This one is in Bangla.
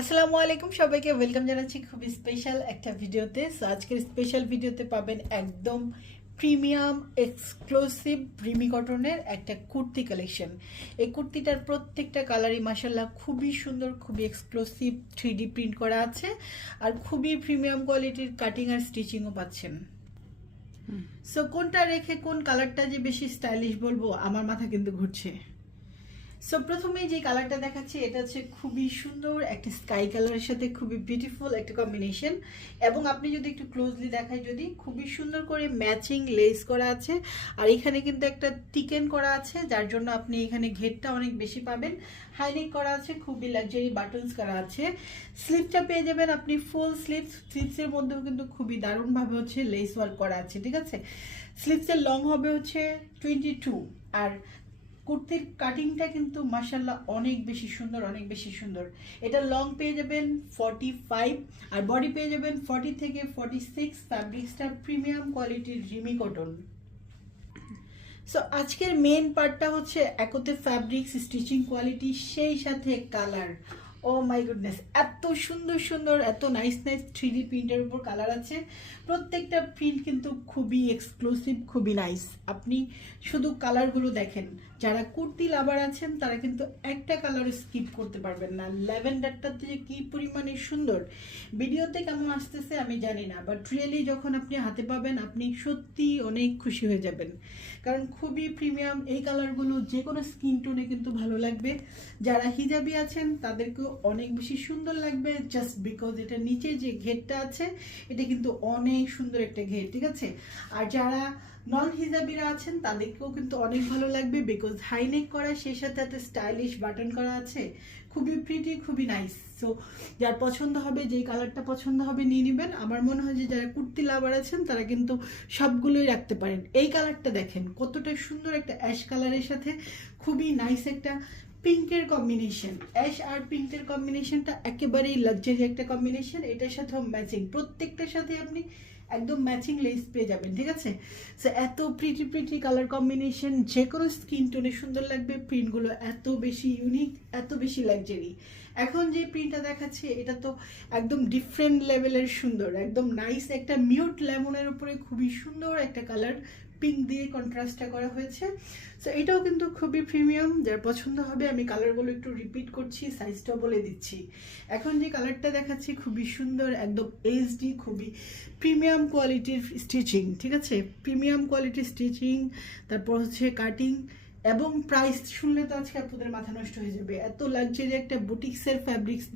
আসসালামু আলাইকুম সবাইকে ওয়েলকাম জানাচ্ছি খুব স্পেশাল একটা ভিডিওতে। সো আজকের স্পেশাল ভিডিওতে পাবেন একদম প্রিমিয়াম এক্সক্লুসিভ রিমি কটনের একটা কুর্তি কালেকশন। এই কুর্তিটার প্রত্যেকটা কালারই মাশাআল্লাহ খুবই সুন্দর, খুবই এক্সক্লুসিভ 3D প্রিন্ট করা আছে আর খুবই প্রিমিয়াম কোয়ালিটির কাটিং আর স্টিচিংও পাচ্ছেন। সো কোনটা রেখে কোন কালারটা যে বেশি স্টাইলিশ বলবো আমার মাথা কিন্তু ঘুরছে। সো প্রথমেই যে কালারটা দেখাচ্ছি এটা হচ্ছে খুবই সুন্দর একটা স্কাই কালারের সাথে খুবই বিউটিফুল একটা কম্বিনেশন, এবং আপনি যদি একটু ক্লোজলি দেখাই যদি খুবই সুন্দর করে ম্যাচিং লেস করা আছে আর এখানে কিন্তু একটা টিকেন করা আছে যার জন্য আপনি এখানে ঘেরটা অনেক বেশি পাবেন। হাইনেক করা আছে, খুবই লাক্সারি বাটনস করা আছে। স্লিভটা পেয়ে যাবেন আপনি ফুল স্লিভসের মধ্যেও কিন্তু খুবই দারুণভাবে হচ্ছে লেস ওয়ার্ক করা আছে, ঠিক আছে। স্লিভসের লং হবে হচ্ছে 22 আর কুর্তির কাটিংটা কিন্তু মাশাআল্লাহ অনেক বেশি সুন্দর, অনেক বেশি সুন্দর। এটা লং পেয়ে যাবেন 45 আর বডি পেয়ে যাবেন 40 থেকে 46। ফ্যাব্রিক্সটা প্রিমিয়াম কোয়ালিটির রিমি কটন। সো আজকের মেন পার্টটা হচ্ছে একতে ফ্যাব্রিক্স, স্টিচিং কোয়ালিটি, সেই সাথে কালার। ও মাই গুডনেস, এত সুন্দর সুন্দর, এত নাইস নাইস 3D প্রিন্টের উপর কালার আছে। প্রত্যেকটা প্রিন্ট কিন্তু খুবই এক্সক্লুসিভ, খুবই নাইস। আপনি শুধু কালারগুলো দেখেন, যারা কুর্তি লাভার আছেন তারা কিন্তু একটা কালার স্কিপ করতে পারবেন না। ল্যাভেন্ডারটাতে যে কি পরিমাণে সুন্দর, ভিডিওতে কেমন আসতেছে আমি জানি না, বাট রিয়েলি যখন আপনি হাতে পাবেন আপনি সত্যি অনেক খুশি হয়ে যাবেন, কারণ খুবই প্রিমিয়াম। এই কালারগুলো যে কোনো স্কিন টোনে কিন্তু ভালো লাগবে। যারা হিজাবি আছেন তাদেরকেও অনেক বেশি সুন্দর লাগবে, জাস্ট বিকজ এটা নিচে যে ঘেরটা আছে এটা কিন্তু অনেক সুন্দর একটা ঘের, ঠিক আছে। আর যারা নন হিজাবিরা আছেন তাদেরকেও কিন্তু অনেক ভালো লাগবে, বিকজ হাইনেক করা, সেই সাথে এত স্টাইলিশ বাটন করা আছে, খুবই প্রিটি, খুবই নাইস। সো যার পছন্দ হবে, যেই কালারটা পছন্দ হবে নিয়ে নেবেন। আমার মনে হয় যে যারা কুর্তি লাভার আছেন তারা কিন্তু সবগুলোই রাখতে পারেন। এই কালারটা দেখেন কতটা সুন্দর, একটা অ্যাশ কালারের সাথে খুবই নাইস একটা পিঙ্কের কম্বিনেশন। অ্যাশ আর পিঙ্কের কম্বিনেশনটা একেবারেই লাক্সারি একটা কম্বিনেশন। এটার সাথেও ম্যাচিং, প্রত্যেকটার সাথে আপনি একদম ম্যাচিং লেস পেয়ে যাবেন, ঠিক আছে। সো এত প্রিটি প্রিটি কালার কম্বিনেশন, যে কোনো স্কিন টোনে সুন্দর লাগবে। প্রিন্টগুলো এত বেশি ইউনিক, এত বেশি লাক্সারি। এখন যে প্রিন্টটা দেখাচ্ছে এটা তো একদম ডিফারেন্ট লেভেলের সুন্দর, একদম নাইস একটা মিউট লেমনের উপরে খুবই সুন্দর একটা কালার পিঙ্ক দিয়ে কন্ট্রাস্টটা করা হয়েছে। সো এটাও কিন্তু খুবই প্রিমিয়াম। যার পছন্দ হবে, আমি কালারগুলো একটু রিপিট করছি, সাইজটাও বলে দিচ্ছি। এখন যে কালারটা দেখাচ্ছি খুবই সুন্দর, একদম এইচডি, খুবই প্রিমিয়াম কোয়ালিটির স্টিচিং, ঠিক আছে। প্রিমিয়াম কোয়ালিটির স্টিচিং, তারপর হচ্ছে কাটিং, এবং প্রাইস শুনলে তো আজকে আপনাদের মাথা নষ্ট হয়ে যাবে। এত লাক্সারি একটা বুটিক্সের ফ্যাব্রিক্স